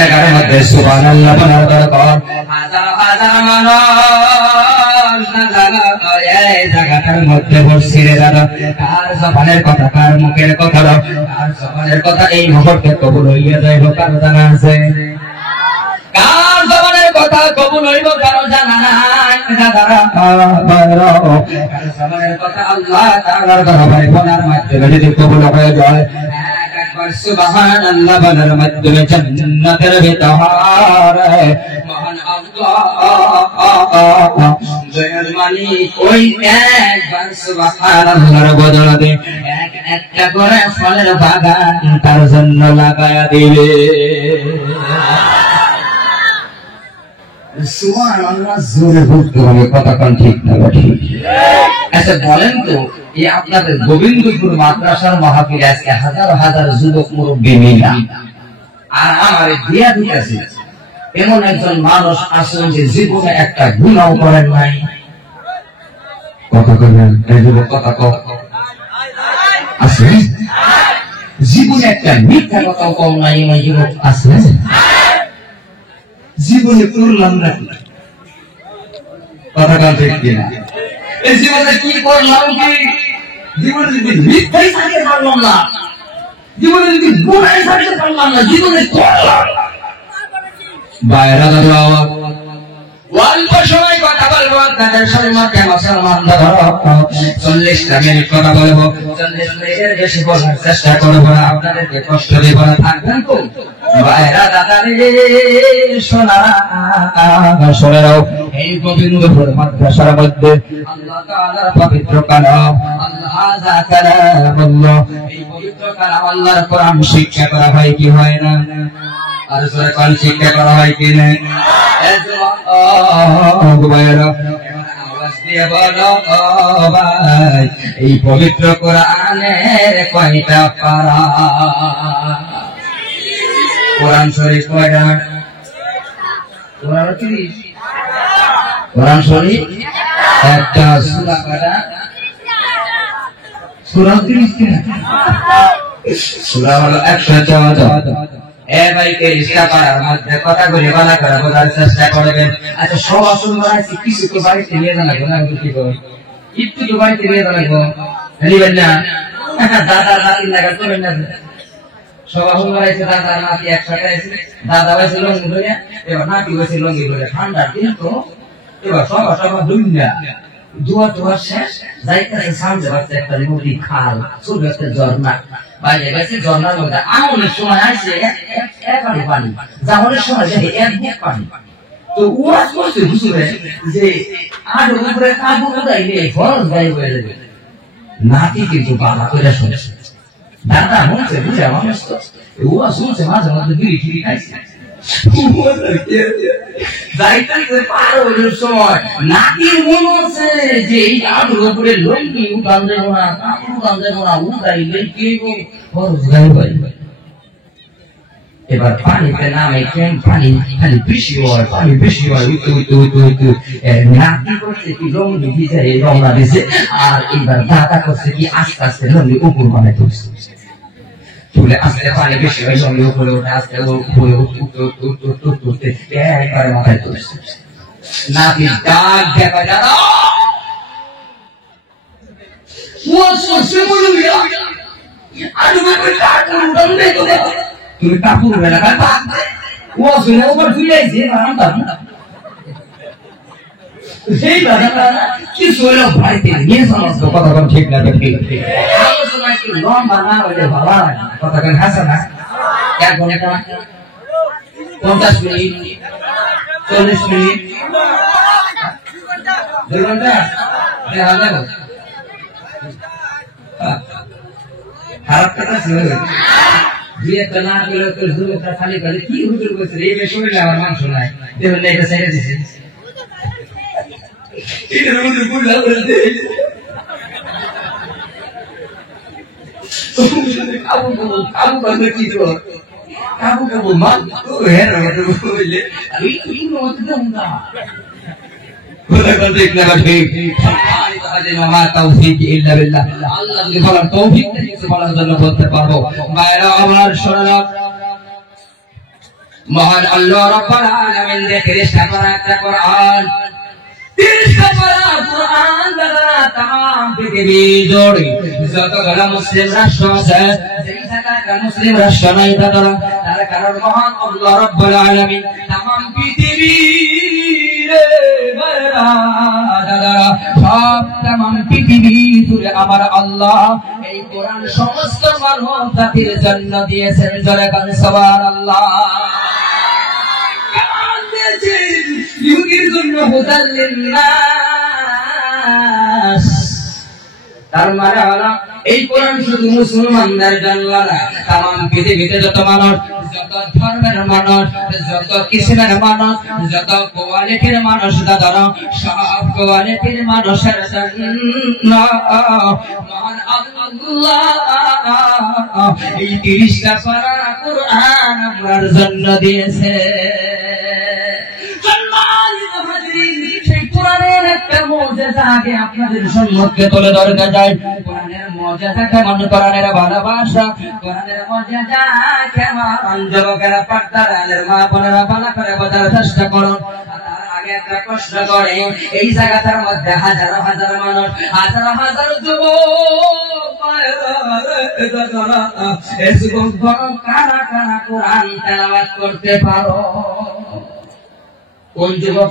জায়গার মধ্যে সুবহানাল্লাহ বলার দরকার। হাজার হাজার মানুষ না জানা এই জায়গাটার মধ্যে বসিরে জানো কার জবানের কথা, কার মুখের কথা, কার জবানের কথা এই মুহূর্তে কবুল হইয়া যাইব কার জানা আছে? কার জবানের কথা কবুল হইব কারো জানা নাই? কার জবানের কথা আল্লাহ তাআলার দরবারে বলার মাধ্যমে যদি কবুল হয়ে যায়, সুবহানাল্লাহ বলার মাধ্যমে জান্নাতের ভিতরে মহান আল্লাহ জয়ের মালিক ওই একবার সুবহানাল্লাহর বদলে একটা করে ফলের বাগান তার জন্য লাগায়া দিবে। সুবহানাল্লাহ জোরে বলতে হবে, কথা কোন ঠিক না ঠিক? আচ্ছা বলেন তো, এই আপনাদের গোবিন্দপুর মাদ্রাসার মাহফিলে আজকে হাজার হাজার যুবক মুরব্বী মিলা আর আমার দিয়া দিতেছে, এমন একজন মানুষ আসেন যে জীবনে একটা গুনাহ করেন নাই? কথা বলেন, এই যুবক কথা আছে? জীবনে একটা মিথ্যা কথা কম নাই এমন যুবক আছে? জীবনে করলাম না, কথা কাল ঠিক কিনা? এই জীবনে কি করলাম, কি জীবনে যদি মিথ্যাই থাকতে পারলাম না, জীবনে যদি গুনাহ থাকতে পারলাম না, জীবনে করলাম বাইরা দাও। অল্প সময় কথা বলবো আপনাদের সামনে মধ্যে মুসলমান ধরো 40টা মিনিট কথা বলবো, 40 মিনিটের বেশি বলার চেষ্টা করবো না, আপনাদেরকে কষ্ট দেব না, থাকবেন তো বাইরা দাদারে সোনারা শুনে নাও। এই গোবিন্দপুর মাদ্রাসার মধ্যে আল্লাহ তাআলার পবিত্র কালাম আল্লাহ যাকারা বলল, এই পবিত্র কালাম আল্লাহর কোরআন শিক্ষা করা হয় কি হয় না? আর সরকার শিক্ষা করা হয় কি না? এই পবিত্র কোরআনের কয়টা পারা? কোরআন শরীফ কয়টা? কোরআন শরীফ একটা। সূরা কয়টা? সূরা 30 কিনা? সূরা হলো 114। কথাগুলি বলা করে বোঝার চেষ্টা করবেন। আচ্ছা সব আসল আছে কিছু তো বাড়িতে নিয়ে জানাবো না, কি করবো একটু তো বাড়িতে নিয়ে জানাবো নিবেন না? দাদা নাতি লাগা করবেন না? সব আসল বাড়িতে দাদা নাতি একসাথে আছে, দাদা হয়েছে লঙ্গি ধরে, এবার নাতি হয়েছে লঙ্গি ধরে, ঠান্ডার দিন তো এবার সবার সবার দুইটা দুয়া টুয়া শেষ যাইতেছে সামনে বাচ্চা একটা নদী খাল, ছোট একটা ঝর্ণা বাইরে গেছে, ঝর্ণার মধ্যে আমনের সময় আসছে একবারে পানি, জামনের সময় এক পানি। তো ওরা করছে বুঝবে যে আরো উপরে কাবু দাইলে ফরজ গায়ে হয়ে যাবে। নাতি কিন্তু বাবা করে শুনছে, দাদা মনছে বুঝে মানুষ তো ওরা শুনছে, মাঝে মাঝে বিড়ি ফিরি খাইছে। নাতির মনে হচ্ছে যে এই আলুর উপরে লঙ্গি উঠান দেবো না, কাপড় উঠান দেবো না, উঠাইলে কে খরচ গায়ে পাই। এবার পানিতে নামে কেন পানি খালি বেশি হয়, পানি বেশি হয়, উঠতে উঠতে উঠতে উঠতে নাতি করছে কি লঙ্গি ভিজাই রওনা দিছে, আর এবার দাদা করছে কি আস্তে আস্তে লঙ্গি উপর বানাই তুলছে। তুলে আস্তে পানি বেশি হয়, লঙ্গি উপরে উঠে আস্তে উপরে উঠতে একবারে মাথায় তুলছে। নাতি ডাক দেখা দাদা তুমি কাপড় ও শুনে ওপর ফিরে আইছে সেই দাদা কিছু হইলো ভাইতে নিয়ে সমস্ত কথা ঠিক না ঠিক আলোচনা কি লম্বা না হইলে ভালো হয় না, কথা কেন হাসে না? 1 ঘন্টা 50 মিনিট 40 মিনিট 2 ঘন্টা খারাপ কথা ছিল দুই একটা না করলে তো যুবকরা খালি খালি কি হুজুর করছে এই বিষয়ে আমার মাংস নাই দেখুন এটা ছেড়ে দিছে এটা হুজুর বুঝলা বলতে কাবু কাবু কি কর কাবু কাবু মা তো হের মতো বলে আমি কি মতো দমদা বলা কথা ঠিক না ঠিক মা তৌফিক ইল্লা বিল্লাহ আল্লাহ যদি বলার তৌফিক থেকে বলার জন্য বলতে পারবো। ভাইরা আমার শরণার্থী মহান আল্লাহ রাব্বুল আলামিন যে 30টা পারা একটা কোরআন, 30টা পারা কোরআন দ্বারা तमाम পৃথিবী জুড়ে যতগুলো মুসলিম রাষ্ট্র আছে, যেই জায়গায় মুসলিম রাষ্ট্র নাই তার কারণ মহান আল্লাহ রাব্বুল আলামিন तमाम পৃথিবী সব तमाम পৃথিবী জুড়ে আমার আল্লাহ এই কোরআন সমস্ত মানব জাতির জন্য দিয়েছেন। জোরে গান সুবহানাল্লাহ। তার মানে হলো এই কোরআন শুধু মুসলমানদের জন্য না, तमाम পৃথিবীতে যত মানুষ, যত ধর্মের মানুষ, যত কিসমের মানুষ, যত কোয়ালিটির মানুষ দাদা, সব কোয়ালিটির মানুষের জন্য মহান আল্লাহ এই 30টা পারা কোরআন আপনার জন্য দিয়েছে। আপনাদের সম্মুখে তুলে ধরতে চাই। কোরআনের মর্যাদা কেমন, কোরআনের ভালোবাসা, কোরআনের মর্যাদা কেমন, যুবকেরা পর্দার মা বোনেরা ভালো করে বোঝার চেষ্টা করুন। আগে একটা প্রশ্ন করে, এই জায়গাটার মধ্যে হাজার হাজার মানুষ, হাজার হাজার যুবক কারা কারা কোরআন তেলাওয়াত করতে পারো? কোন যুবক?